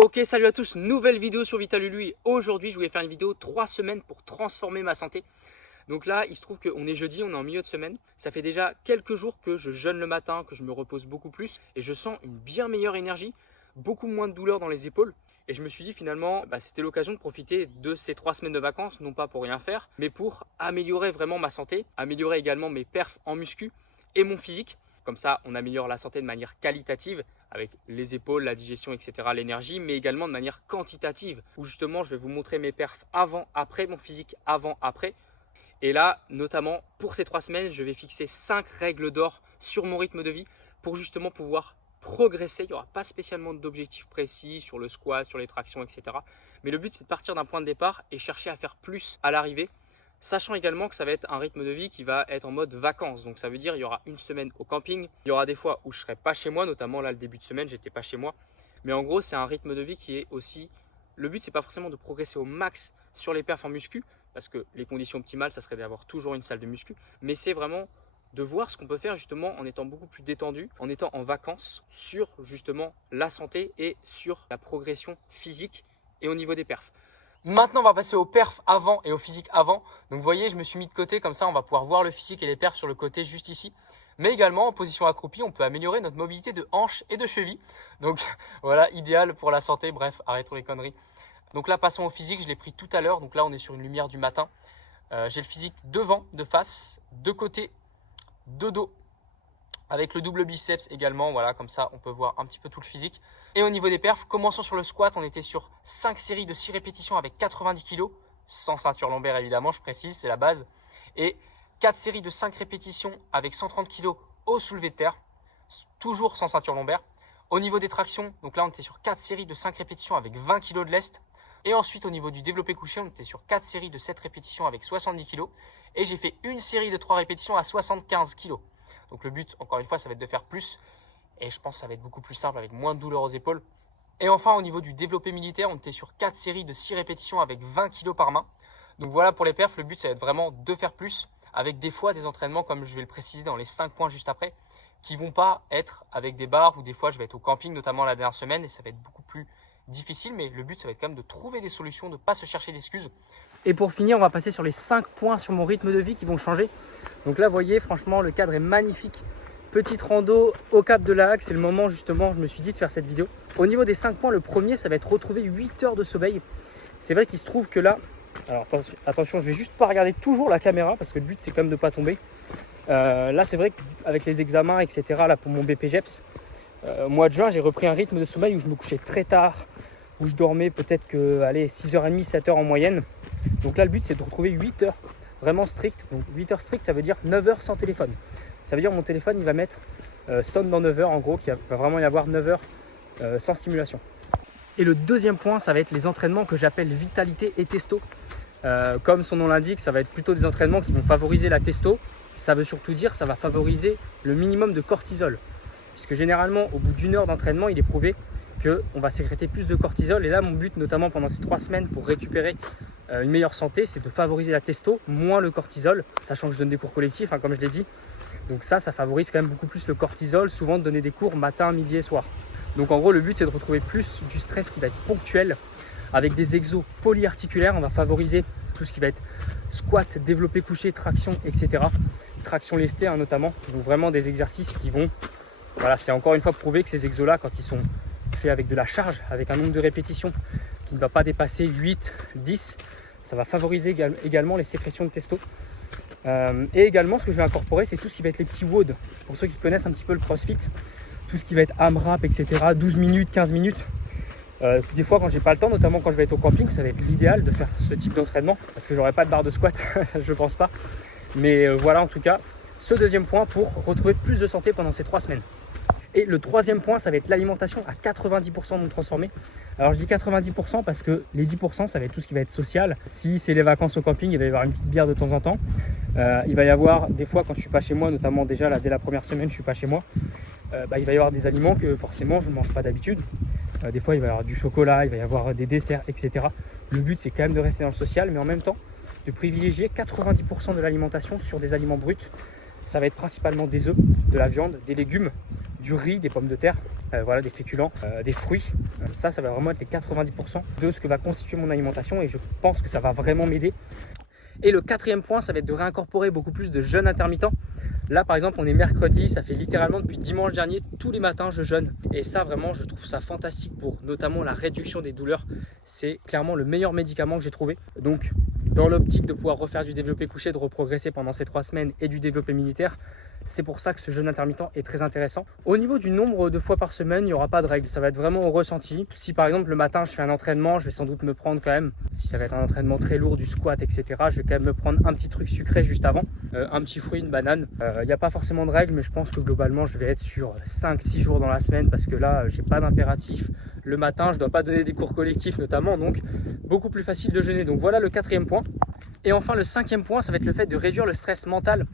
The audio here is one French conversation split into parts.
Ok, salut à tous, nouvelle vidéo sur Vitalului. Aujourd'hui, je voulais faire une vidéo 3 semaines pour transformer ma santé. Donc là, il se trouve qu'on est jeudi, on est en milieu de semaine. Ça fait déjà quelques jours que je jeûne le matin, que je me repose beaucoup plus et je sens une bien meilleure énergie, beaucoup moins de douleur dans les épaules. Et je me suis dit finalement, c'était l'occasion de profiter de ces 3 semaines de vacances, non pas pour rien faire, mais pour améliorer vraiment ma santé, améliorer également mes perfs en muscu et mon physique. Comme ça, on améliore la santé de manière qualitative avec les épaules, la digestion, etc., l'énergie, mais également de manière quantitative, où justement, je vais vous montrer mes perfs avant, après, mon physique avant, après. Et là, notamment, pour ces 3 semaines, je vais fixer 5 règles d'or sur mon rythme de vie pour justement pouvoir progresser. Il n'y aura pas spécialement d'objectifs précis sur le squat, sur les tractions, etc. Mais le but, c'est de partir d'un point de départ et chercher à faire plus à l'arrivée. Sachant également que ça va être un rythme de vie qui va être en mode vacances. Donc ça veut dire qu'il y aura une semaine au camping. Il y aura des fois où je ne serai pas chez moi, notamment là le début de semaine, j'étais pas chez moi. Mais en gros, c'est un rythme de vie qui est aussi… Le but, c'est pas forcément de progresser au max sur les perfs en muscu, parce que les conditions optimales, ça serait d'avoir toujours une salle de muscu. Mais c'est vraiment de voir ce qu'on peut faire justement en étant beaucoup plus détendu, en étant en vacances sur justement la santé et sur la progression physique et au niveau des perfs. Maintenant, on va passer au perf avant et au physique avant. Donc, vous voyez, je me suis mis de côté, comme ça, on va pouvoir voir le physique et les perfs sur le côté juste ici. Mais également, en position accroupie, on peut améliorer notre mobilité de hanche et de cheville. Donc, voilà, idéal pour la santé. Bref, arrêtons les conneries. Donc là, passons au physique. Je l'ai pris tout à l'heure. Donc là, on est sur une lumière du matin. J'ai le physique devant, de face, de côté, de dos. Avec le double biceps également, voilà, comme ça on peut voir un petit peu tout le physique. Et au niveau des perfs, commençons sur le squat, on était sur 5 séries de 6 répétitions avec 90 kg, sans ceinture lombaire évidemment, je précise, c'est la base. Et 4 séries de 5 répétitions avec 130 kg au soulevé de terre, toujours sans ceinture lombaire. Au niveau des tractions, donc là on était sur 4 séries de 5 répétitions avec 20 kg de lest. Et ensuite au niveau du développé couché, on était sur 4 séries de 7 répétitions avec 70 kg. Et j'ai fait une série de 3 répétitions à 75 kg. Donc le but, encore une fois, ça va être de faire plus. Et je pense que ça va être beaucoup plus simple avec moins de douleur aux épaules. Et enfin, au niveau du développé militaire, on était sur 4 séries de 6 répétitions avec 20 kg par main. Donc voilà pour les perfs, le but, ça va être vraiment de faire plus avec des fois des entraînements, comme je vais le préciser dans les 5 points juste après, qui ne vont pas être avec des barres ou des fois, je vais être au camping, notamment la dernière semaine, et ça va être beaucoup plus difficile. Mais le but, ça va être quand même de trouver des solutions, de ne pas se chercher d'excuses. Et pour finir, on va passer sur les 5 points sur mon rythme de vie qui vont changer. Donc là, vous voyez, franchement, le cadre est magnifique. Petite rando au Cap de la Hague, c'est le moment justement, je me suis dit de faire cette vidéo. Au niveau des 5 points, le premier, ça va être retrouver 8 heures de sommeil. C'est vrai qu'il se trouve que là, alors attention, je vais juste pas regarder toujours la caméra parce que le but, c'est quand même de ne pas tomber. Là, c'est vrai qu'avec les examens, etc., là, pour mon BPGEPS, mois de juin, j'ai repris un rythme de sommeil où je me couchais très tard, où je dormais peut-être que, allez, 6h30, 7h en moyenne. Donc là, le but, c'est de retrouver 8 heures vraiment strict. Donc 8 heures strict, ça veut dire 9 heures sans téléphone. Ça veut dire mon téléphone, il va mettre sonne dans 9 heures, en gros, qu'il va vraiment y avoir 9 heures sans stimulation. Et le deuxième point, ça va être les entraînements que j'appelle vitalité et testo. Comme son nom l'indique, ça va être plutôt des entraînements qui vont favoriser la testo. Ça veut surtout dire ça va favoriser le minimum de cortisol. Puisque généralement, au bout d'1 heure d'entraînement, il est prouvé qu'on va sécréter plus de cortisol. Et là, mon but, notamment pendant ces 3 semaines pour récupérer une meilleure santé, c'est de favoriser la testo, moins le cortisol, sachant que je donne des cours collectifs, comme je l'ai dit. Donc ça favorise quand même beaucoup plus le cortisol, souvent de donner des cours matin, midi et soir. Donc en gros, le but, c'est de retrouver plus du stress qui va être ponctuel. Avec des exos polyarticulaires, on va favoriser tout ce qui va être squat, développé couché, traction, etc. Traction lestée notamment. Donc vraiment des exercices qui vont… Voilà, c'est encore une fois prouvé que ces exos-là, quand ils sont faits avec de la charge, avec un nombre de répétitions qui ne va pas dépasser 8, 10, ça va favoriser également les sécrétions de testo. Et également, ce que je vais incorporer, c'est tout ce qui va être les petits WOD. Pour ceux qui connaissent un petit peu le CrossFit, tout ce qui va être AMRAP, etc., 12 minutes, 15 minutes. Des fois, quand j'ai pas le temps, notamment quand je vais être au camping, ça va être l'idéal de faire ce type d'entraînement parce que j'aurai pas de barre de squat, je pense pas. Mais voilà, en tout cas, ce deuxième point pour retrouver plus de santé pendant ces 3 semaines. Et le troisième point, ça va être l'alimentation à 90% non transformée. Alors je dis 90% parce que les 10%, ça va être tout ce qui va être social. Si c'est les vacances au camping, il va y avoir une petite bière de temps en temps. Il va y avoir des fois quand je suis pas chez moi, notamment déjà là, dès la première semaine, je suis pas chez moi. Il va y avoir des aliments que forcément je ne mange pas d'habitude. Des fois, il va y avoir du chocolat, il va y avoir des desserts, etc. Le but, c'est quand même de rester dans le social, mais en même temps, de privilégier 90% de l'alimentation sur des aliments bruts. Ça va être principalement des œufs, de la viande, des légumes, du riz, des pommes de terre, voilà, des féculents, des fruits. Ça va vraiment être les 90% de ce que va constituer mon alimentation et je pense que ça va vraiment m'aider. Et le quatrième point, ça va être de réincorporer beaucoup plus de jeûne intermittent. Là, par exemple, on est mercredi, ça fait littéralement depuis dimanche dernier, tous les matins, je jeûne. Et ça, vraiment, je trouve ça fantastique pour notamment la réduction des douleurs. C'est clairement le meilleur médicament que j'ai trouvé. Donc, dans l'optique de pouvoir refaire du développé couché, de reprogresser pendant ces 3 semaines et du développé militaire, c'est pour ça que ce jeûne intermittent est très intéressant. Au niveau du nombre de fois par semaine, il n'y aura pas de règle. Ça va être vraiment au ressenti. Si par exemple le matin je fais un entraînement, je vais sans doute me prendre quand même, si ça va être un entraînement très lourd, du squat, etc., je vais quand même me prendre un petit truc sucré juste avant, un petit fruit, une banane. Il n'y a pas forcément de règle, mais je pense que globalement je vais être sur 5-6 jours dans la semaine parce que là, j'ai pas d'impératif. Le matin, je ne dois pas donner des cours collectifs notamment, donc beaucoup plus facile de jeûner. Donc voilà le quatrième point. Et enfin, le cinquième point, ça va être le fait de réduire le stress mental.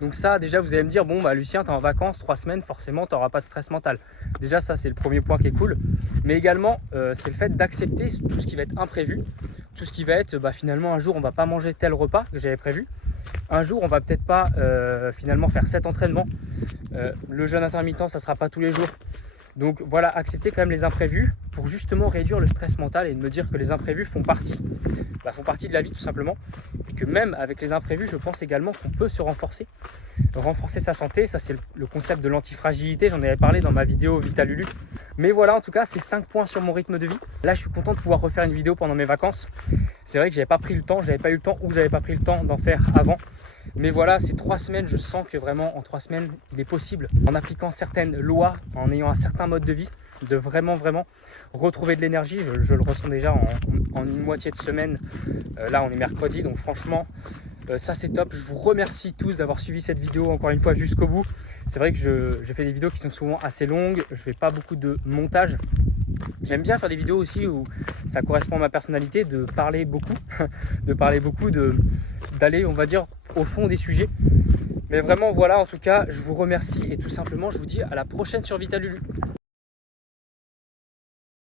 Donc ça, déjà, vous allez me dire, bon, bah Lucien, tu es en vacances 3 semaines, forcément, tu n'auras pas de stress mental. Déjà, ça, c'est le premier point qui est cool. Mais également, c'est le fait d'accepter tout ce qui va être imprévu. Tout ce qui va être, finalement, un jour, on ne va pas manger tel repas que j'avais prévu. Un jour, on va peut-être pas, finalement, faire cet entraînement. Le jeûne intermittent, ça ne sera pas tous les jours. Donc voilà, accepter quand même les imprévus pour justement réduire le stress mental et me dire que les imprévus font partie de la vie tout simplement. Et que même avec les imprévus, je pense également qu'on peut se renforcer sa santé. Ça, c'est le concept de l'antifragilité. J'en avais parlé dans ma vidéo Vitalulu. Mais voilà, en tout cas, c'est 5 points sur mon rythme de vie. Là, je suis content de pouvoir refaire une vidéo pendant mes vacances. C'est vrai que j'avais pas eu le temps ou j'avais pas pris le temps d'en faire avant. Mais voilà, ces 3 semaines, je sens que vraiment en 3 semaines, il est possible, en appliquant certaines lois, en ayant un certain mode de vie, de vraiment retrouver de l'énergie. Je le ressens déjà en une moitié de semaine. Là, on est mercredi, donc franchement, ça c'est top. Je vous remercie tous d'avoir suivi cette vidéo encore une fois jusqu'au bout. C'est vrai que je fais des vidéos qui sont souvent assez longues, je fais pas beaucoup de montage. J'aime bien faire des vidéos aussi où ça correspond à ma personnalité, de parler beaucoup, d'aller, on va dire, au fond des sujets. Mais vraiment, voilà, en tout cas, je vous remercie et tout simplement, je vous dis à la prochaine sur Vitalulu.